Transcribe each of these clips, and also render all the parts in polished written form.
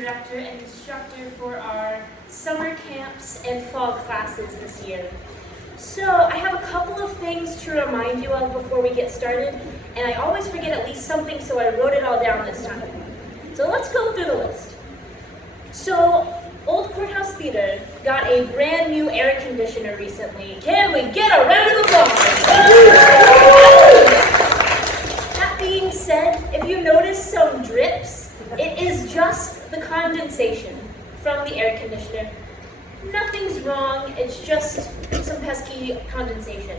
director and instructor for our summer camps and fall classes this year. So I have a couple of things to remind you of before we get started, and I always forget at least something, so I wrote it all down this time. So let's go through the list. So, Old Courthouse Theater got a brand new air conditioner recently. Can we get a round of applause? That being said, if you notice some drips, it is just the condensation from the air conditioner. Nothing's wrong, it's just some pesky condensation.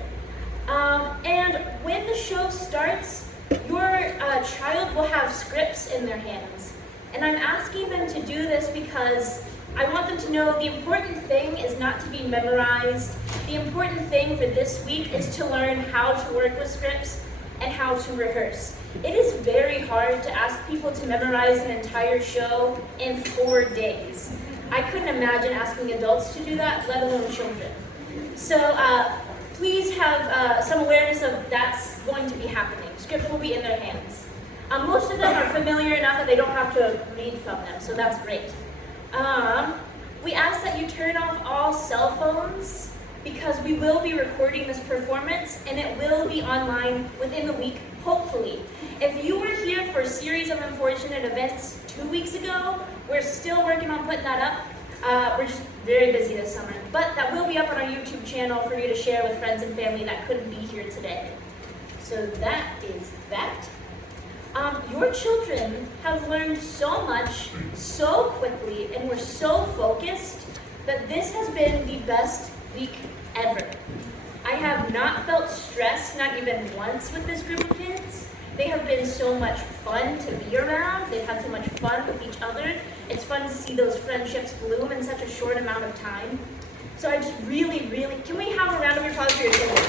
And when the show starts, your child will have scripts in their hands. And I'm asking them to do this because I want them to know the important thing is not to be memorized. The important thing for this week is to learn how to work with scripts and how to rehearse. It is very hard to ask people to memorize an entire show in 4 days. I couldn't imagine asking adults to do that, let alone children. So please have some awareness of that's going to be happening. Scripts will be in their hands. Most of them are familiar enough that they don't have to read from them, so that's great. We ask that you turn off all cell phones because we will be recording this performance and it will be online within the week, hopefully. If you were here for a series of unfortunate events 2 weeks ago, we're still working on putting that up. We're just very busy this summer, but that will be up on our YouTube channel for you to share with friends and family that couldn't be here today. So that is that. Your children have learned so much, so quickly, and were so focused that this has been the best week ever. I have not felt stressed, not even once, with this group of kids. They have been so much fun to be around. They've had so much fun with each other. It's fun to see those friendships bloom in such a short amount of time. So I just really, can we have a round of applause for your children?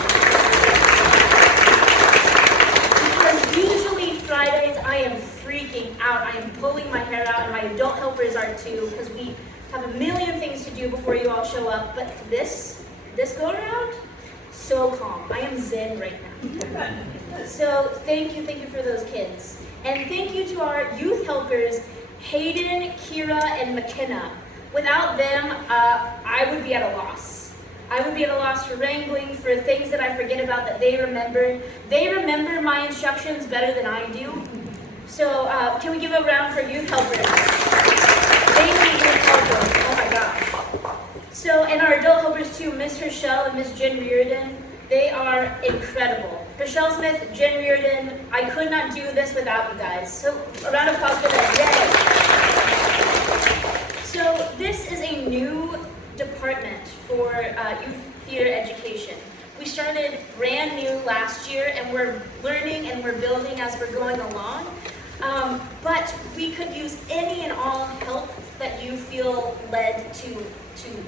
Because usually Fridays I am freaking out. I am pulling my hair out, and my adult helpers are too, because we have a million things to do before you all show up. But this go around, so calm. I am zen right now. So thank you for those kids. And thank you to our youth helpers, Hayden, Kira, and McKenna. Without them, I would be at a loss. I would be at a loss for wrangling, for things that I forget about that they remember. They remember my instructions better than I do. So can we give a round for youth helpers? They need youth helpers, oh my gosh. So, and our adult helpers too, Miss Herschel and Miss Jen Reardon, they are incredible. Herschel Smith, Jen Reardon, I could not do this without you guys. So a round of applause for them, yay! So this is a new department for youth theater education. We started brand new last year and we're learning and we're building as we're going along. But we could use any and all help that you feel led to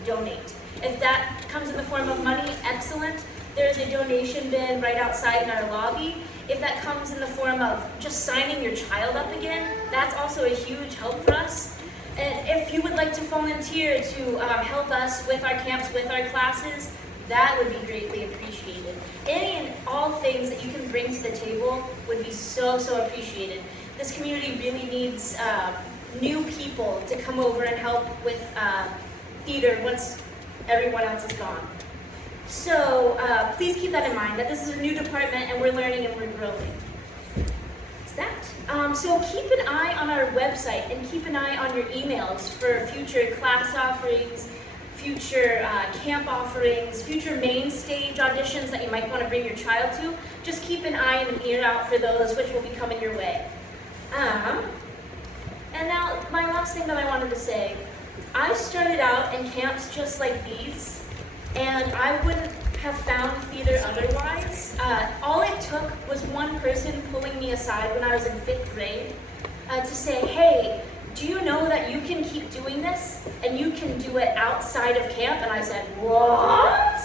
donate. If that comes in the form of money, excellent. There's a donation bin right outside in our lobby. If that comes in the form of just signing your child up again, that's also a huge help for us. And if you would like to volunteer to help us with our camps, with our classes, that would be greatly appreciated. Any and all things that you can bring to the table would be so appreciated. This community really needs new people to come over and help with theater once everyone else is gone. So please keep that in mind, that this is a new department and we're learning and we're growing. It's that. So keep an eye on our website and keep an eye on your emails for future class offerings, future camp offerings, future main stage auditions that you might want to bring your child to. Just keep an eye and an ear out for those, which will be coming your way. And now, my last thing that I wanted to say, I started out in camps just like these, and I wouldn't have found theater otherwise. All it took was one person pulling me aside when I was in 5th grade to say, hey, do you know that you can keep doing this and you can do it outside of camp? And I said, what?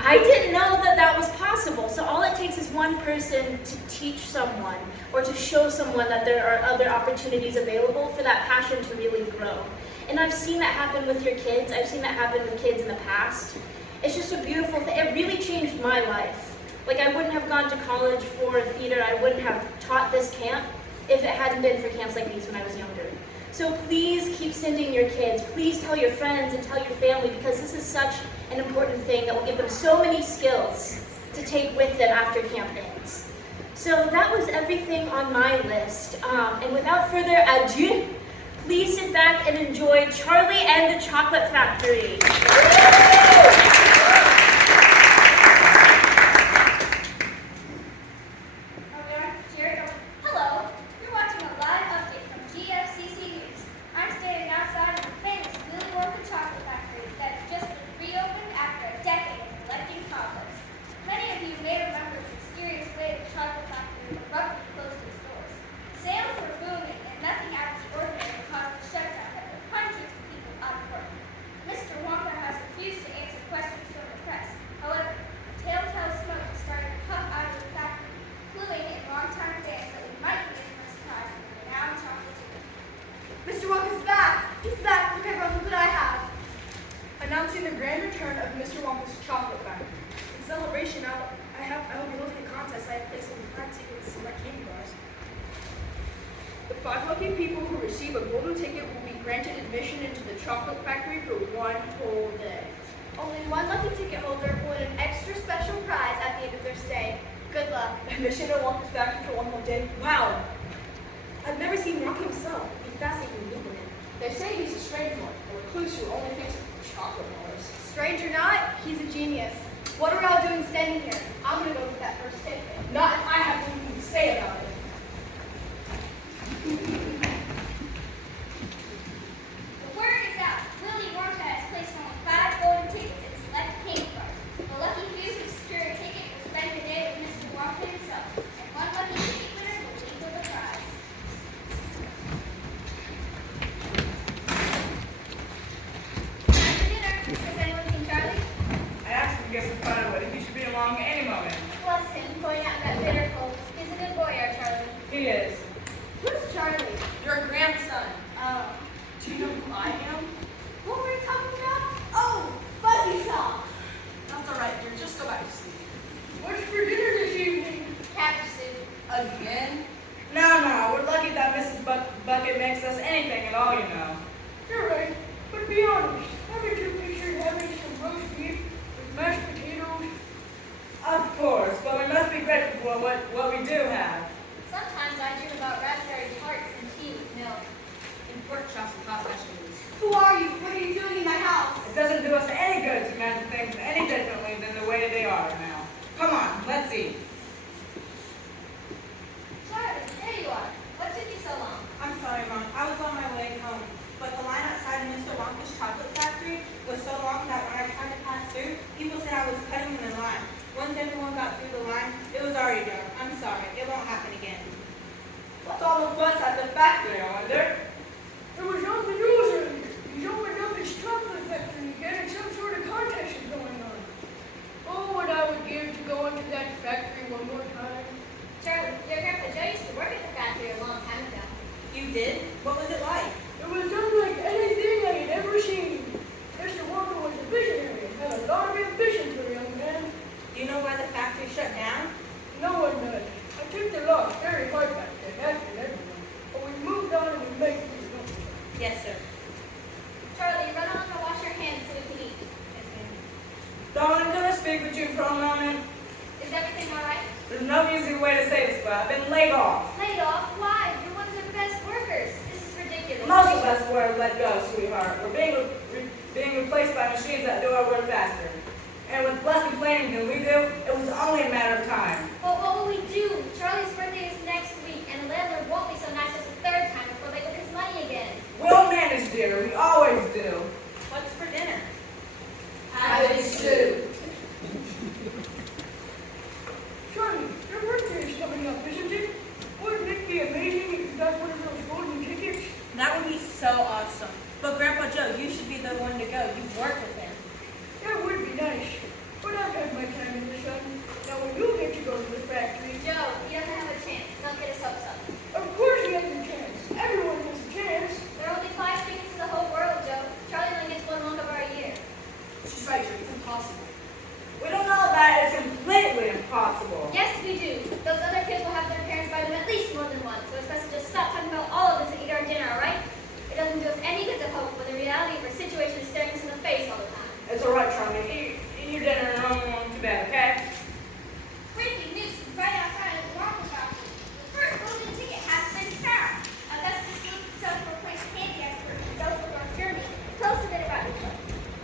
I didn't know that that was possible. So all it takes is one person to teach someone or to show someone that there are other opportunities available for that passion to really grow. And I've seen that happen with your kids. I've seen that happen with kids in the past. It's just a beautiful thing. It really changed my life. Like, I wouldn't have gone to college for theater. I wouldn't have taught this camp if it hadn't been for camps like these when I was younger. So please keep sending your kids. Please tell your friends and tell your family, because this is such an important thing that will give them so many skills to take with them after camp ends. So that was everything on my list. And without further ado, please sit back and enjoy Charlie and the Chocolate Factory. Mr. Wonka has refused to answer questions from the press. However, telltale smoke started to puff out of the factory, cluing in longtime fans that we might be in for a surprise with a renowned chocolatier. Mr. Wonka's back! He's back! Look everyone, look what I have! Announcing the grand return of Mr. Wonka's Chocolate Factory. In celebration, I will be looking at contests. I have placed only 5 tickets to select candy bars. The 5 lucky people who receive a golden ticket will be granted admission into the Chocolate Factory for 1 whole day. Only 1 lucky ticket holder will win an extra special prize at the end of their stay. Good luck. Admission to Wonka's Factory for 1 whole day? Wow! I've never seen Wonka himself. It'd be fascinating to meet him. They say he's a strange one, a recluse who only thinks of chocolate bars. Strange or not, he's a genius. What are we all doing standing here? I'm gonna go get that first ticket. Not if I have anything to say about it. The word is out. Willy Wonka has placed only 5 golden tickets in select candy bars. The lucky few who secure a ticket will spend the day with Mr. Wonka himself, and 1 lucky ticket winner will leave with a prize. Time for dinner. Has anyone seen Charlie? I asked him to get some fun with it. He should be along any moment. Bless him, going out in that bitter cold. He's a good boy, our Charlie. He is. Who's Charlie? Your grandson. Do you know who I am? What were you talking about? Oh, fuzzy socks. That's all right, dear. Just go back to sleep. What's for dinner this evening? Cabbage soup. Again? No. We're lucky that Mrs. Bucket makes us anything at all, you know. You're right. But be honest. Haven't you pictured having some roast beef with mashed potatoes? Of course, but we must be grateful for what we do have. Sometimes I dream about raspberry tarts and tea with milk. And pork chops and hot vegetables. Who are you? What are you doing in my house? It doesn't do us any good to imagine things any differently than the way they are now. Come on, let's eat. Charlie, there you are. What took you so long? I'm sorry, Mom. I was on my way home. But the line outside of Mr. Wonka's Chocolate Factory was so long that when I tried to pass through, people said I was cutting them in line. Once everyone got through the line, it was already done. I'm sorry. It won't happen again. What's all the fuss at the factory, I wonder? It was on the news earlier. He's opened up his chocolate factory again and some sort of contest is going on. Oh, what I would give to go into that factory one more time. Charlie, your grandpa Joe used to work at the factory a long time ago. You did? What was it like? It was unlike anything I had ever seen. Mr. Wonka was a visionary and had a lot of ambition for a young man. Do you know why the factory shut down? No one knows. I took the loss very hard back then, as did everyone. But we moved on and we made things. Yes, sir. Charlie, run on and wash your hands so we can eat. Yes, ma'am. Darling, can I speak with you for a moment? Is everything all right? There's no easy way to say this, but I've been laid off. Laid off? Why? You're one of the best workers. This is ridiculous. Most of us were let go, sweetheart. We're being replaced by machines that do our work faster. And with less complaining than we do, it was only a matter of time. Well, what will we do? Charlie's birthday is next week, and the landlord won't be so nice as a third time before they get his money again. We'll manage, dear. We always do. What's for dinner? Cabbage soup. Charlie, your birthday is coming up, isn't it? Wouldn't it be amazing if you got one of those golden tickets? That would be so awesome. But Grandpa Joe, you should be the one to go. You've worked with him. That would be nice. But I've had my time in the sun. Now when you get to go to the factory, Joe, he doesn't have a chance. Don't get his hopes up. of course he has a chance. Everyone has a chance. There are only 5 tickets in the whole world, Joe. Charlie only gets 1 Wonka bar a year. She's right, dear. It's impossible. We don't know that it's completely impossible. Yes, we do. Those other kids will have their parents buy them at least more than one, so it's best to just stop talking about all of this and eat our dinner, all right? right, Charlie. Eat your dinner and I'm going to bed, okay? Breaking news from right outside of the Wonka factory. The first golden ticket has been found. Augustus Luke, self-proclaimed candy expert, knows with our journey. Tell us a bit about yourself.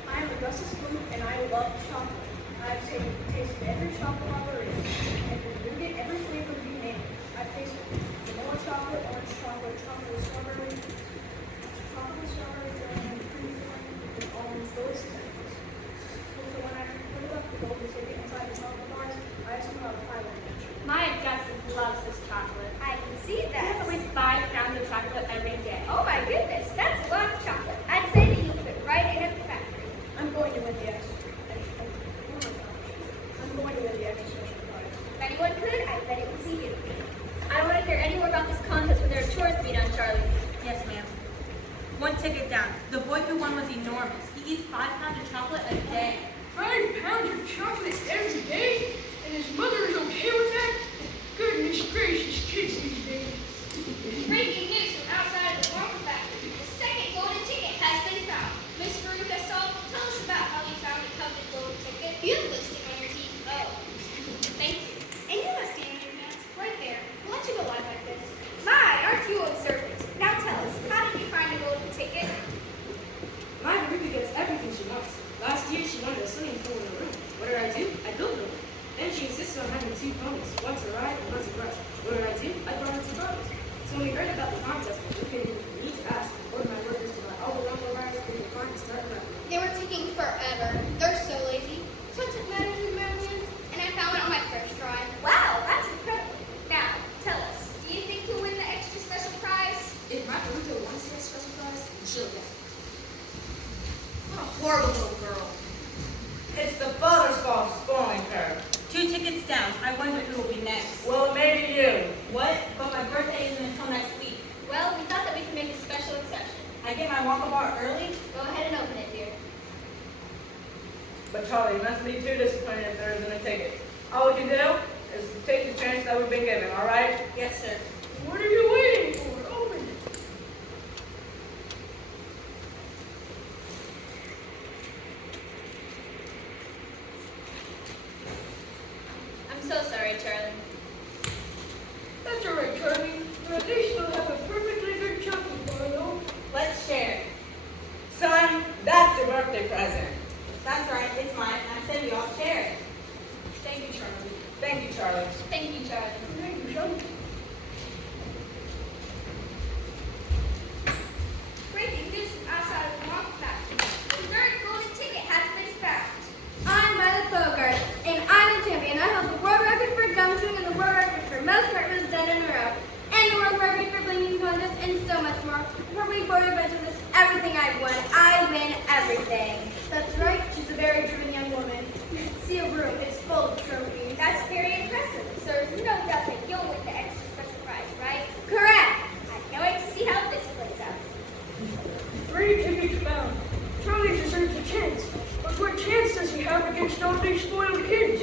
I am Augustus Bloom, and I love chocolate. I've tasted every chocolate on the range, and you get every flavor you name it. I've tasted vanilla chocolate, orange chocolate, chocolate strawberry, filling, cream filling, with almonds, delicious things. So when I put up the golden ticket inside the chocolate bars, I asked them about a 5 My Augustus loves this chocolate. I can see He that. has at least 5 pounds of chocolate every day. Oh my goodness, that's a lot of chocolate. I'd say that you fit right in at the factory. I'm going to win the extra. I'm going to win the extra special prize. If anyone could, I bet it was you. I want to hear any more about this contest when there are chores to be done, Charlie. Yes, ma'am. 1 ticket down. The boy who won was enormous. He eats 5 pounds of chocolate a day. 5 pounds of chocolate every day? And his mother is okay with that? Goodness gracious, kids these days. Breaking news from outside of the Wonka factory. The second golden ticket has been found. Miss Veruca Saul, tell us about how you found the coveted golden ticket. You have lipstick on your teeth. Oh, thank you. And you have stain on your hands. Right there. We'll let you go live like this. My, aren't you observant? Now tell us, how did you find the golden ticket? My Ruby gets everything she wants. Last year, she wanted a swimming pool in her room. What did I do? I built one. Then she insisted on having 2 ponies, one to ride and one to brush. What did I do? I brought her 2 ponies. So when we heard about the contest, we couldn't even need to ask. Ordered my workers to buy all the Wonka rides and the car and start running. They were taking forever. They're so lazy. So I took matters in my own hands, and I found it on my first try. Wow, that's incredible. Now, tell us, do you think you'll win the extra special prize? If my Ruby wants that special prize, she'll get it. What a horrible little girl. It's the father's fault for spoiling her. 2 tickets down. I wonder who will be next. Well, maybe you. What? But my birthday isn't until next week. Well, we thought that we could make a special exception. I get my Wonka bar early? Go ahead and open it, dear. But Charlie, you mustn't be too disappointed if there isn't a ticket. All we can do is take the chance that we've been given, all right? Yes, sir. What are you waiting for? Open it. I'm so sorry, Charlie. That's all right, Charlie. But at least you'll have a perfectly good chocolate bar, though. Let's share. Son, that's your birthday present. That's right. It's mine. I said we all share it. Thank you, Charlie. Thank you, Charlie. Thank you, Charlie. Thank you, son. Breaking news from outside of the Wonka factory. The third golden ticket has been found. I'm Violet Bogart, and I'm a champion. I hold the world record for gum chewing and the world record for most breakfasts done in a row, and the world record for blinking contests, and so much more. For me, board adventure is everything I've won. I win everything. That's right. She's a very driven young woman. You should see a room. It's full of trophies. That's very impressive. So there's no doubt that you'll win the extra special prize, right? Correct. I can't wait to see how this plays out. 3 tickets found. Charlie deserves a chance. But what chance does he have against all these spoiled kids?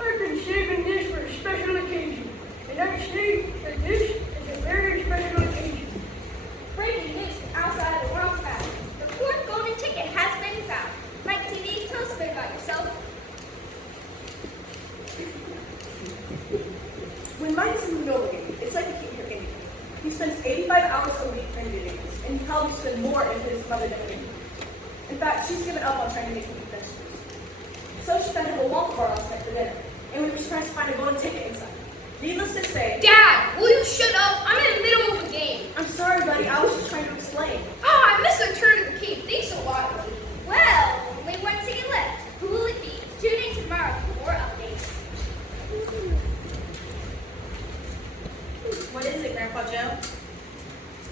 I've been saving this for a special occasion. And I say that this is a very special occasion. Breaking news from outside of the Wonka factory. The fourth golden ticket has been found. Mike TV, tell us a bit about yourself. When Mike is in the middle of the game, it's like a kid here game. He spends 85 hours a week playing video games, and he probably spend more in his mother than me. In fact, she's given up on trying to make him eat vegetables. So she found him a Wonka bar last night for dinner, and we were trying to find a golden ticket inside. Needless to say, Dad, will you shut up? I'm in the middle of a game. I'm sorry, buddy, I was just trying to explain. Oh, I missed the turn of the key. Thanks a lot, buddy. Well, only 1 ticket left. Who will it be? Tune in tomorrow for more updates. What is it, Grandpa Joe?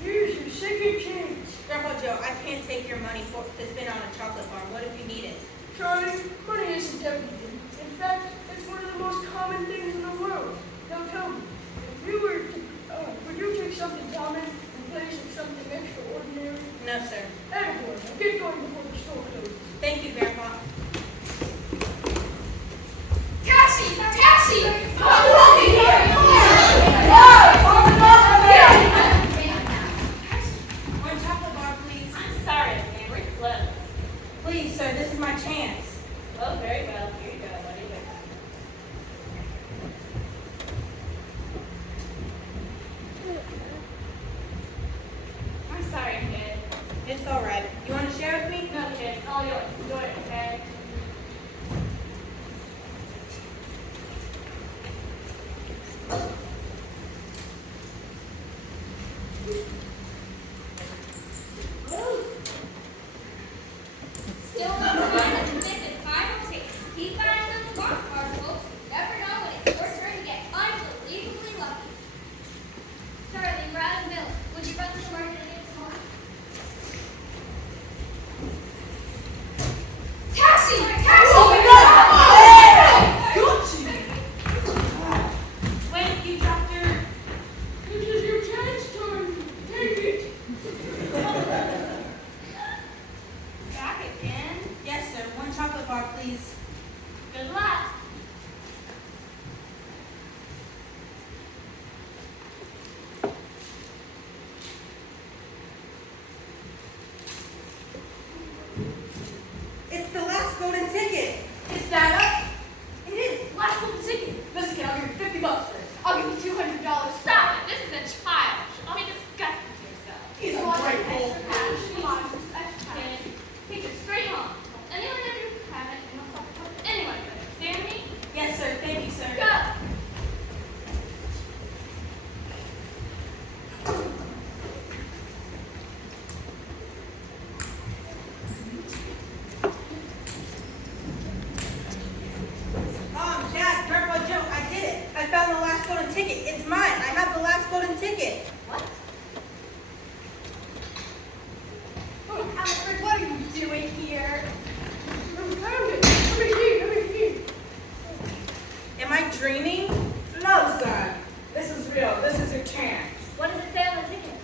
Here's your second chance. Grandpa Joe, I can't take your money to spend on a chocolate bar. What if you need it? Charlie, money isn't everything. In fact, it's one of the most common things in the world. Now tell me, if you were to, would you take something common in place of something extraordinary? No, sir. Attaboy, now get going before the store closes. Thank you, Grandpa. Taxi! Taxi! Come on, here! Still on the line at the fifth and final taste. Keep buying those golf cars, folks. You never know when it's your turn to get unbelievably lucky. Charlie, we're out of milk. Would you run to the market and get some more? Cassie! Thank you, Doctor. This is your chance, Charlie. Take it. Back again? Yes, sir. 1 chocolate bar, please. Good luck. It's the last golden ticket. Is that up? It is. Last one ticket. Listen, kid, I'll give you $50 for it. I'll give you $200. Stop it. This is a child. I'll be disgusted with yourself. He's ungrateful. Come on, kid. Take it straight home. Anyone ever have it, and I'll talk to anyone. Understand me? Yes, sir. Thank you, sir. Go. Mom, Dad, Grandpa Joe, I did it. I found the last golden ticket. It's mine. I have the last golden ticket. What? Oh, Alfred, what are you doing here? I found it. Let me see. Am I dreaming? No, son. This is real. This is your chance. What does it say on the ticket?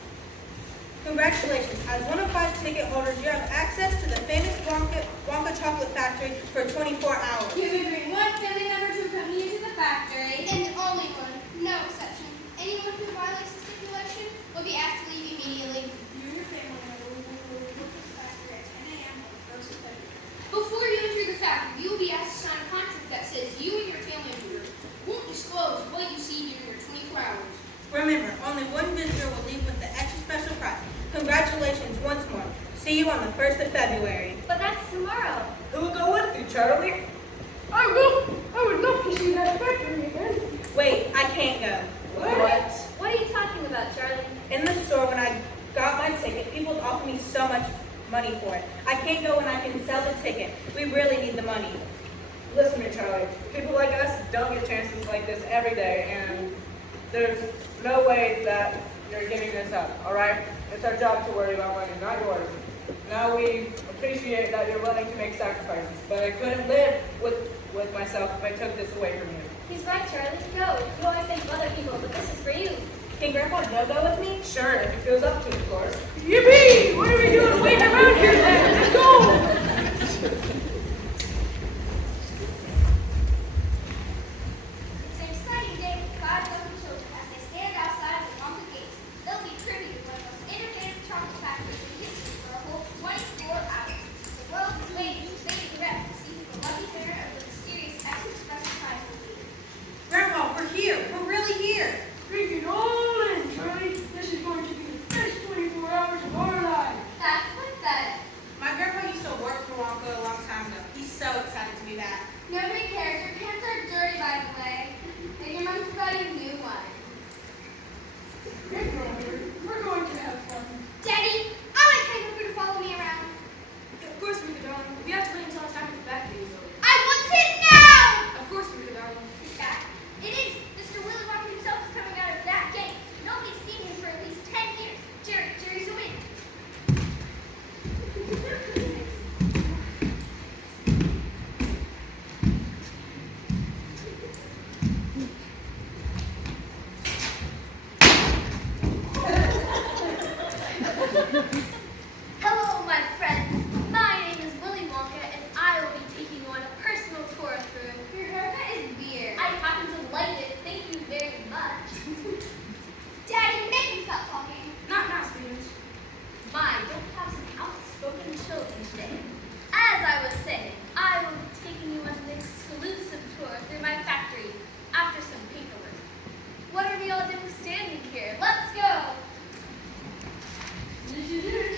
Congratulations. As one of 5 ticket holders, you have access to the famous Wonka chocolate factory for 24 hours. You agree one family member to accompany you to the factory. And only one. No exception. Anyone who violates the stipulation will be asked to leave immediately. You and your family member will report to the factory at 10 a.m. on the 1st of February. Before you enter the factory, you will be asked to sign a contract that says you and your family member won't disclose what you see during your 24 hours. Remember, only one visitor will leave with the extra special prize. Congratulations once more. See you on the 1st of February. But that's tomorrow. Who will go with you, Charlie? I will. I would love to see that factory again. Wait, I can't go. What? What are you talking about, Charlie? In the store, when I got my ticket, people offer me so much money for it. I can't go when I can sell the ticket. We really need the money. Listen to me, Charlie. People like us don't get chances like this every day, and there's no way that you're giving this up, all right? It's our job to worry about money, not yours. Now we appreciate that you're willing to make sacrifices, but I couldn't live with myself if I took this away from you. He's right, Charlie. Go. You always think of other people, but this is for you. Can Grandpa Joe go with me? Sure, if it feels up to it, of course. Yippee! What are we doing waiting around here then? Let's go! It's an exciting day for 5 young children as they stand outside the Wonka gates. They'll be privy to one of the most innovative chocolate factories in history for a whole 24 hours. The world is waiting with bated breath to see who the lucky winner of the mysterious extra special prize will be. Grandpa, we're here. We're really here. Drink it all in, Charlie. This is going to be the best 24 hours of our lives. That's pathetic. My grandpa used to work for Wonka a long time ago. He's so excited to be back. Nobody cares. Your pants are dirty, by the way. And your mom's providing new ones. Get over. We're going to have fun. Daddy, I like Kangaroo to follow me around. Of course, Rika, darling. We have to wait until our time at the factory is over. I want it now! Of course, Rika, darling. Is that? It is. Mr. Willy Wonka himself is coming out of that gate. Nobody's seen him for at least 10 years. Jerry's a win. Hello, my friends. My name is Willy Wonka, and I will be taking you on a personal tour through. Your haircut is weird. I happen to like it. Thank you very much. Daddy, make me stop talking. Not now, Stevens. My, don't have some outspoken children today. As I was saying, I will be taking you on an exclusive tour through my factory after some paperwork. What are we all doing standing here? Let's go! This is it.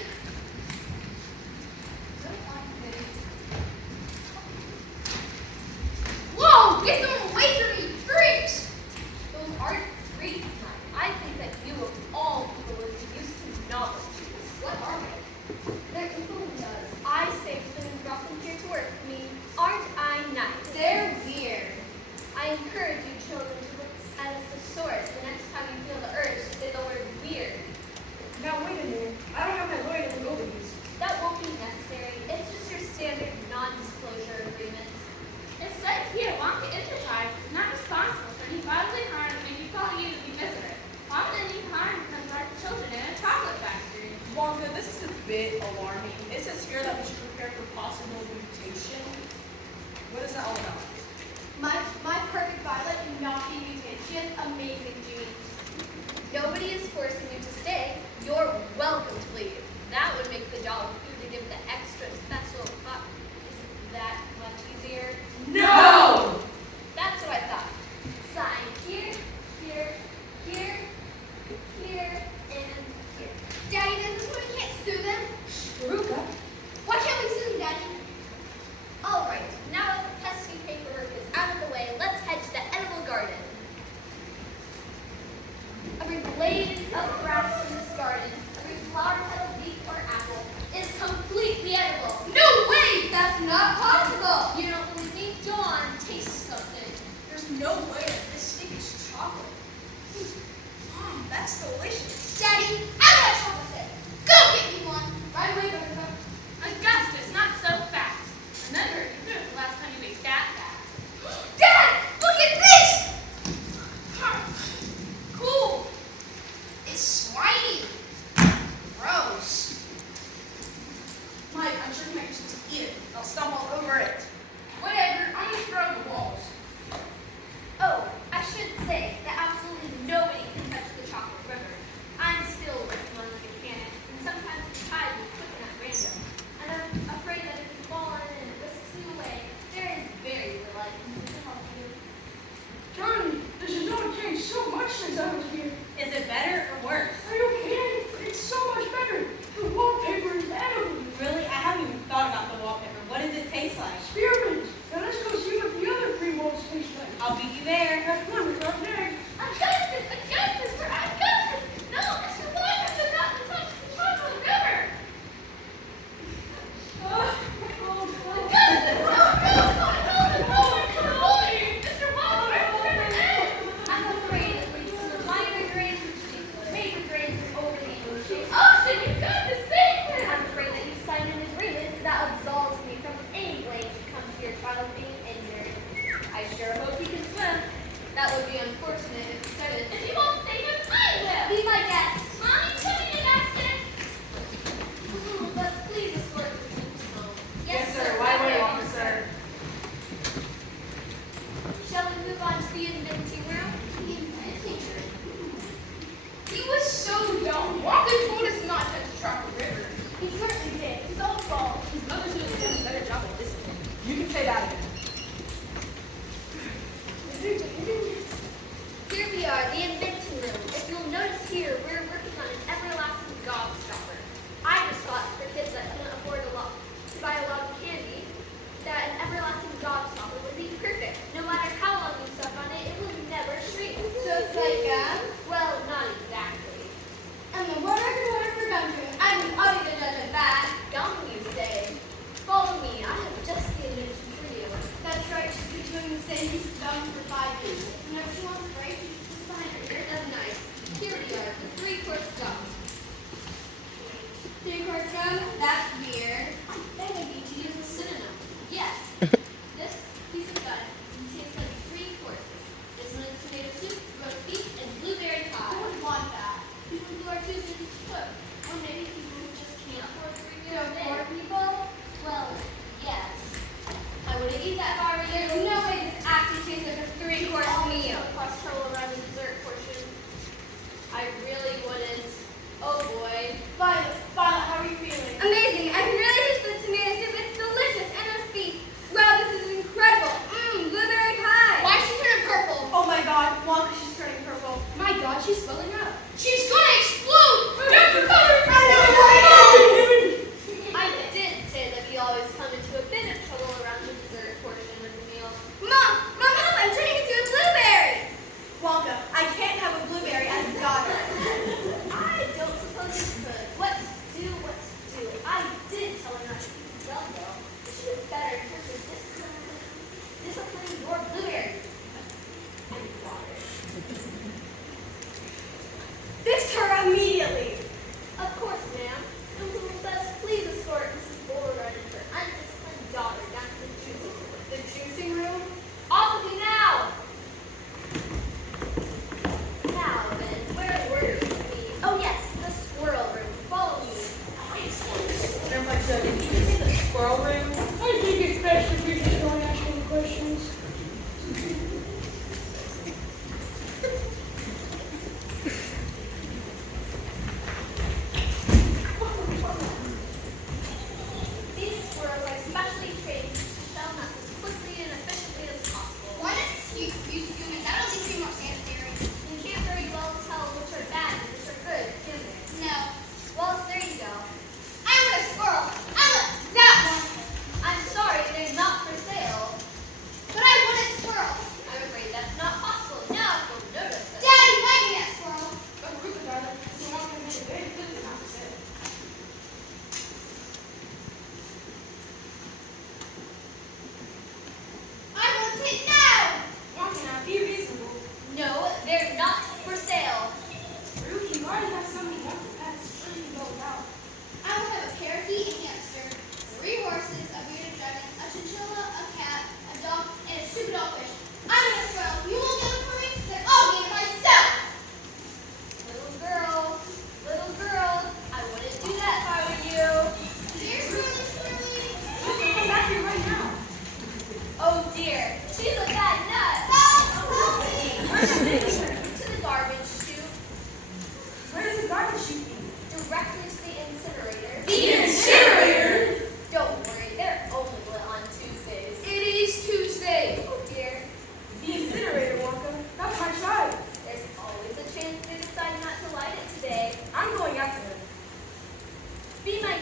bit alarming. It says here that we should prepare for possible mutation. What is that all about? My perfect Violet cannot be mutated. She has amazing genes. Nobody is forcing you to stay. You're welcome to leave. That would make the job of food to give the extra special hot. Isn't that much easier? No! That's what I thought. Sign here, here, here, here, and here. Daddy, does this mean we can't sue them? Veruca, Why can't we sue them, Daddy? All right, now that the pesky paperwork is out of the way, let's head to the edible garden. Every blade of grass in this garden, every flower petal, leaf, or apple is completely edible. No way! That's not possible! You don't believe me? Go on, taste something. There's no way that this thing is chocolate. That's delicious. Daddy, I got chocolate. Go get me one. Right away, Veruca. Augustus, not so fast. Remember, you the last time you ate that fast. Dad, look at this! Cool. It's slimy. Gross. Mike, I'm sure you might just eat it. I'll stomp all over it. Whatever, I'm gonna throw the walls. Oh, I should say that absolutely nobody can touch the chocolate river. I'm still working on the mechanics, and sometimes the tide will quicken at random. And I'm afraid that if you fall in and it whisks you away, there is very little I can do to help you. Johnny, this has all changed so much since I was here. Is it better or worse? Are you kidding? It's so much better. The wallpaper is edible. Really? I haven't even thought about the wallpaper. What does it taste like? Spearmint. Now let's go see what the other green walls taste like. I'll meet you there. That's one we're up next. Augustus, Augustus! No, Mr. Walker does not touch the chocolate river! Augustus, no! Mr. Walker, I'm afraid it leads to the minor grains, which leads to the major grains over the ocean. Austin, you've got to save him! I'm afraid that you signed an agreement that absolves me from any blame that comes to your child being injured. I sure hope he can swim. That would be unfortunate if he couldn't. If you won't save him, I will! Be my guest. Mommy, put me in Augustus! But please escort me to his home. Yes, sir. Why wait, officer? Shall we move on to the inventing room? He was so dumb. Wonka told us not to touch the chocolate river. He certainly did. It's his own fault. His mother should have done a better job at discipline. You can say that again. Here we are, the inventing room. If you'll notice here, we're working on an everlasting gobstopper. I just thought for kids that couldn't afford to buy a lot of candy, that an everlasting gobstopper would be perfect. No matter how long you stuff on it, it will never shrink. So it's like, Well, not exactly. and the world record for gum chewing. I'm utterly the judge of that. Gum, you say? Follow me, I have just the invention for you. That's right. She's been doing the same piece of gum for 5 years. Whenever she wants a break, she's just behind her. That's nice. Here we are, the 3-quart gum. 3-quart gum? That's weird. Then we need to use a synonym. Yes. This piece of gum contains like 3 courses. This one is tomato soup, roast beef, and blueberry Who pie. would want that? People who are choosing to cook, or maybe people who just can't afford 3 So meals a day. poor people? Well, yes. I wouldn't eat that if I were There's you. no way this actually tastes like a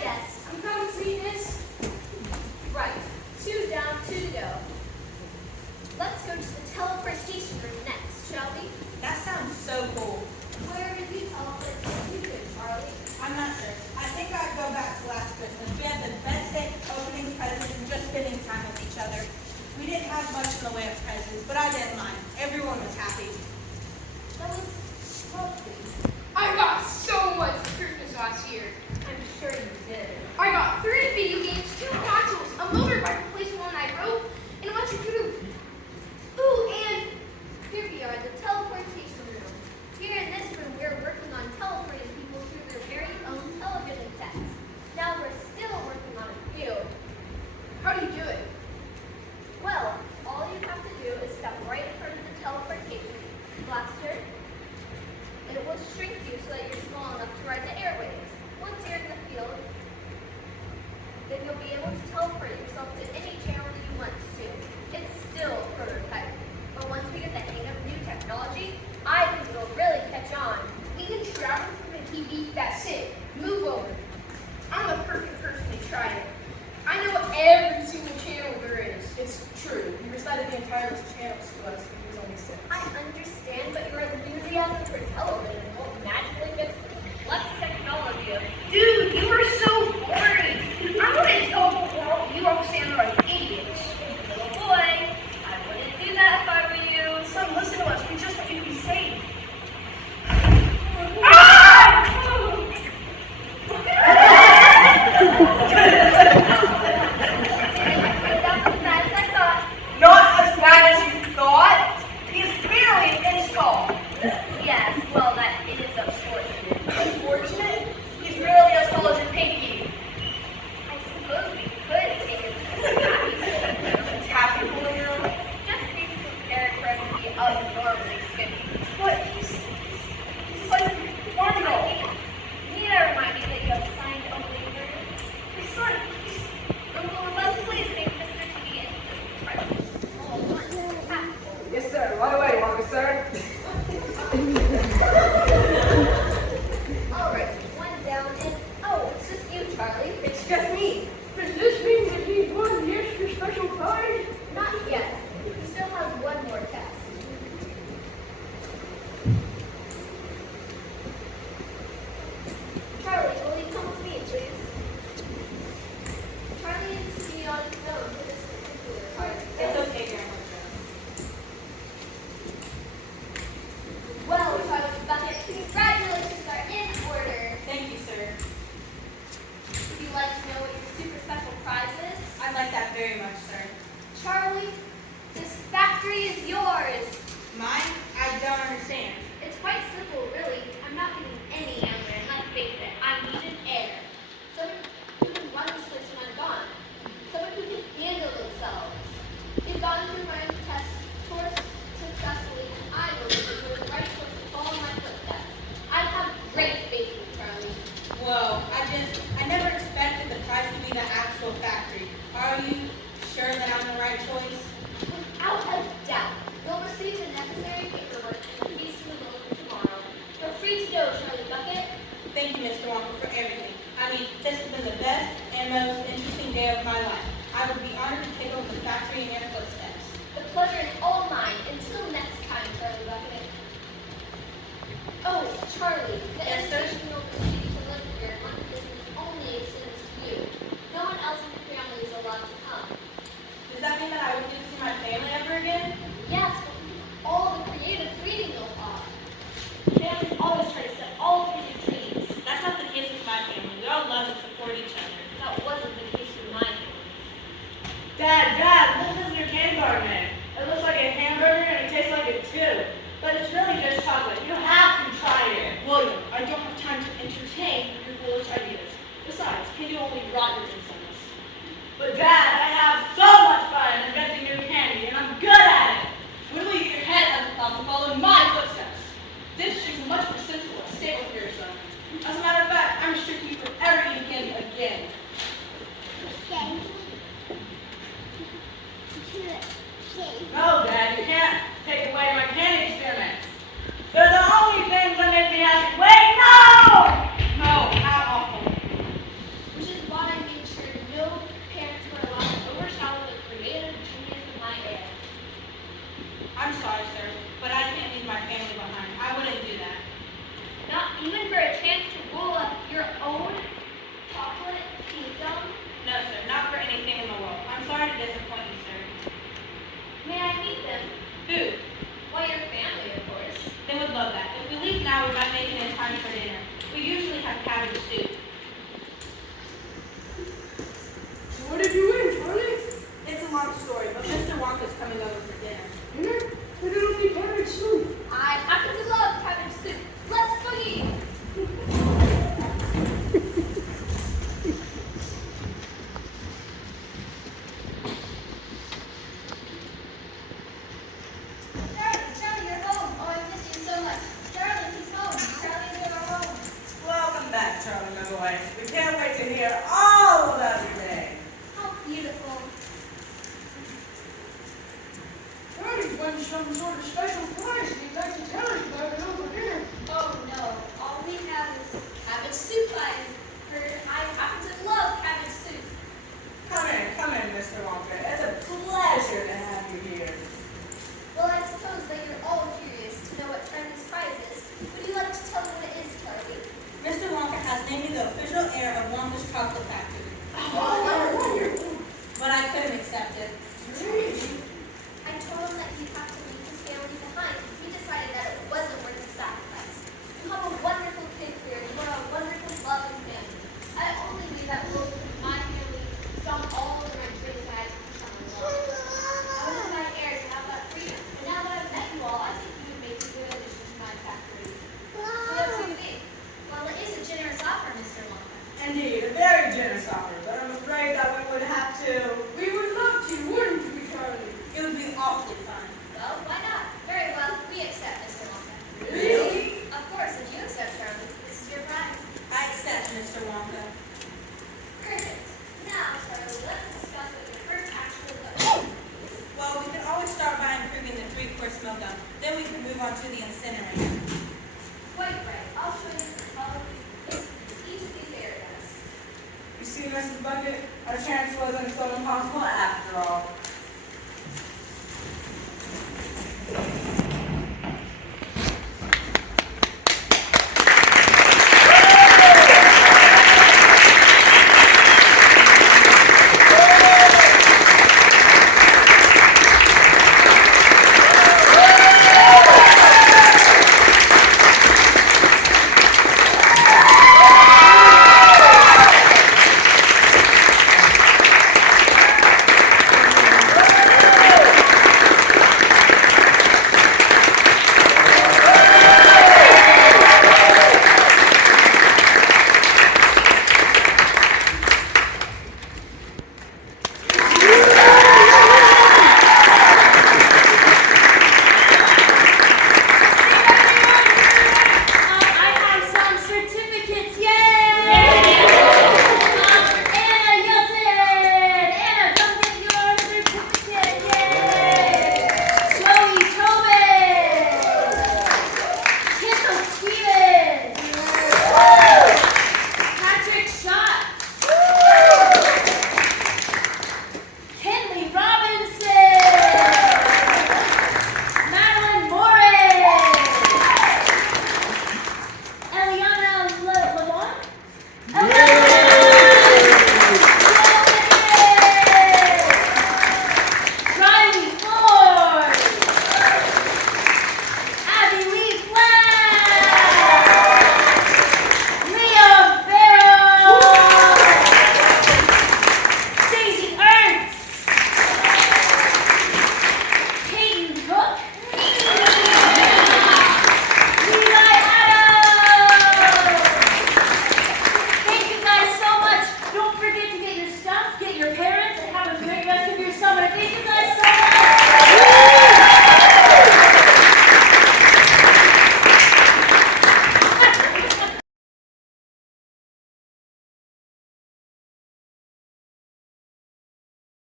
Yes, I'm coming, sweetness. Right. 2 down, 2 to go. Let's go to the teleportation room next, shall we? That sounds so cool. Where did you teleport to, Charlie? I'm not sure. I think I'd go back to last Christmas. We had the best day opening presents and just spending time with each other. We didn't have much in the way of presents, but I didn't mind. Everyone was happy. That was lovely. I got so much for Christmas last year. I'm sure you did. I got 3 video games, 2 consoles, a motorbike replacement one I rode, and a bunch of food. Ooh, and here we are, the teleportation room. Here in this room, we're working on teleporting people through their very own television sets. Now we're still working on a few. How do you do it? Well, all you have to do is step right in front of the teleportation blaster, and it will shrink you so that you're small enough to ride the airwaves. Once you're in the field, then you'll be able to teleport yourself to any channel that you want to. It's still a prototype, but once we get the hang of new technology, I think it'll really catch on. We can travel from the TV. That's it. Move over. I'm the perfect person to try it. I know every single channel there is. It's true. You recited the entire list of channels to us when he was only 6. I understand, but your enthusiasm for television won't magically fix the complex technology of Dude, you are so boring. I wouldn't tell the world you all stand are idiots. little boy. I wouldn't do that if I were you. Son, listen to us. We just want you to be safe. That's as bad as I thought. Not as bad as you thought. He's barely an inch tall. Yes, well, that is unfortunate. Unfortunate. He's barely as tall as your pinky. I suppose we could take it to the happy Taffy pulling room. just be prepared for him to be abnormally skinny. But he's like Wonka. Need I remind you that you have signed a waiver? His son. He's Uncle, let's please make Mr. TV and Yes, sir. Right away, Wonka, sir. All right, 1 down and oh, it's just you, Charlie. It's just me. Does this mean that he won the extra special prize? Not yet. He still has 1 more test. Charlie, will you come with me, please? Charlie needs to be on his own for this particular part. It's okay, Grandma. Well, Charlie Bucket, congratulations are in order. Thank you, sir. Would you like to know what your super special prize is? I like that very much, sir. Charlie, this factory is yours. Mine? I don't understand. It's quite simple, really. I'm not getting any younger, and let's face it, I need an heir. Someone who can run this place when I'm gone. Someone who can handle themselves. You've gone through my test course successfully, and I believe that you're the right choice to follow my footsteps. I have great faith in you, Charlie. Whoa, I never expected the price to be the actual factory. Are you sure that I'm the right choice? Without a doubt, you'll receive the necessary paperwork and keys to the building tomorrow. You're free to go, Charlie Bucket. Thank you, Mr. Wonka, for everything. I mean, this has been the best and most interesting day of my life. I would be honored to take over the factory in your footsteps. The pleasure is all mine. Until next time, Charlie Bucket. Oh, Charlie, the Yes, sir? invitation you'll receive to live here on business only extends to you. No one else in your family is allowed to come. Does that mean that I won't get to see my family ever again? Yes, but all the creative freedom you'll have. Families always try to set all of your dreams. That's not the case with my family. We all love and support each other. That wasn't the case with my family. Dad, look at your candy bar, man. It looks like a hamburger and it tastes like it too. But it's really just chocolate. You have to try it. William, I don't have time to entertain your foolish ideas. Besides, candy only rot your insides. But Dad, I have so much fun inventing new candy, and I'm good at it. When will you get your head out of the clouds and follow in my footsteps? This is much more sensible. Stay over here, son. As a matter of fact, I'm restricting you from ever eating candy again. No, Dad, you can't take away my candy experiments. They're the only things that make me happy. Wait, no! No, how awful. Which is cabbage soup. What did you win, Charlie? It's a long story, but Mr. Wonka's coming over for dinner. Dinner? But it'll be cabbage soup. I happen to love cabbage soup. Let's boogie! Charlie, you're home. Oh, I missed you so much. Charlie, he's home. Charlie, you're home. Welcome back, Charlie, my boy. We can't wait to hear all about your day. How beautiful. Charlie's won some sort of special prize and he'd like to tell us about it over dinner. Oh no, all we have is cabbage soup. I happen to love cabbage soup. Come in, Mr. Wonka. It's a pleasure to have you here. Well, I suppose that you're all curious to know what Charlie's prize is. Would you like to tell me what it is, Charlie? Mr. Wonka has named me the official heir of Wonka's chocolate factory. But I couldn't accept it. I told him that he'd have to leave his family behind. He decided that it wasn't worth the sacrifice. You have a wonderful kid here. You are a wonderful, loving family. I only knew that both my family saw all of my dreams that I had become alone. I wanted my heirs to have that freedom. And now that I've met you all, I think you would make a good addition to my factory. So what do you think? Well, it is a generous offer, Mr. Wonka. Indeed, a very generous offer, but I'm afraid that we would have to. We would love to, wouldn't we, Charlie? It would be awfully fun. Well, why not? Very well. We accept, Mr. Wonka. Really? Of course, if you accept, Charlie. This is your prize. I accept, Mr. Wonka. Perfect. Now, Charlie, let's discuss what your first actual goal is. Well, we can always start by improving the three-course meal done. Then we can move on to the incinerator. Quite right. I'll show you probably each of these areas. You see, Mrs. Bucket, our chance wasn't so impossible after all.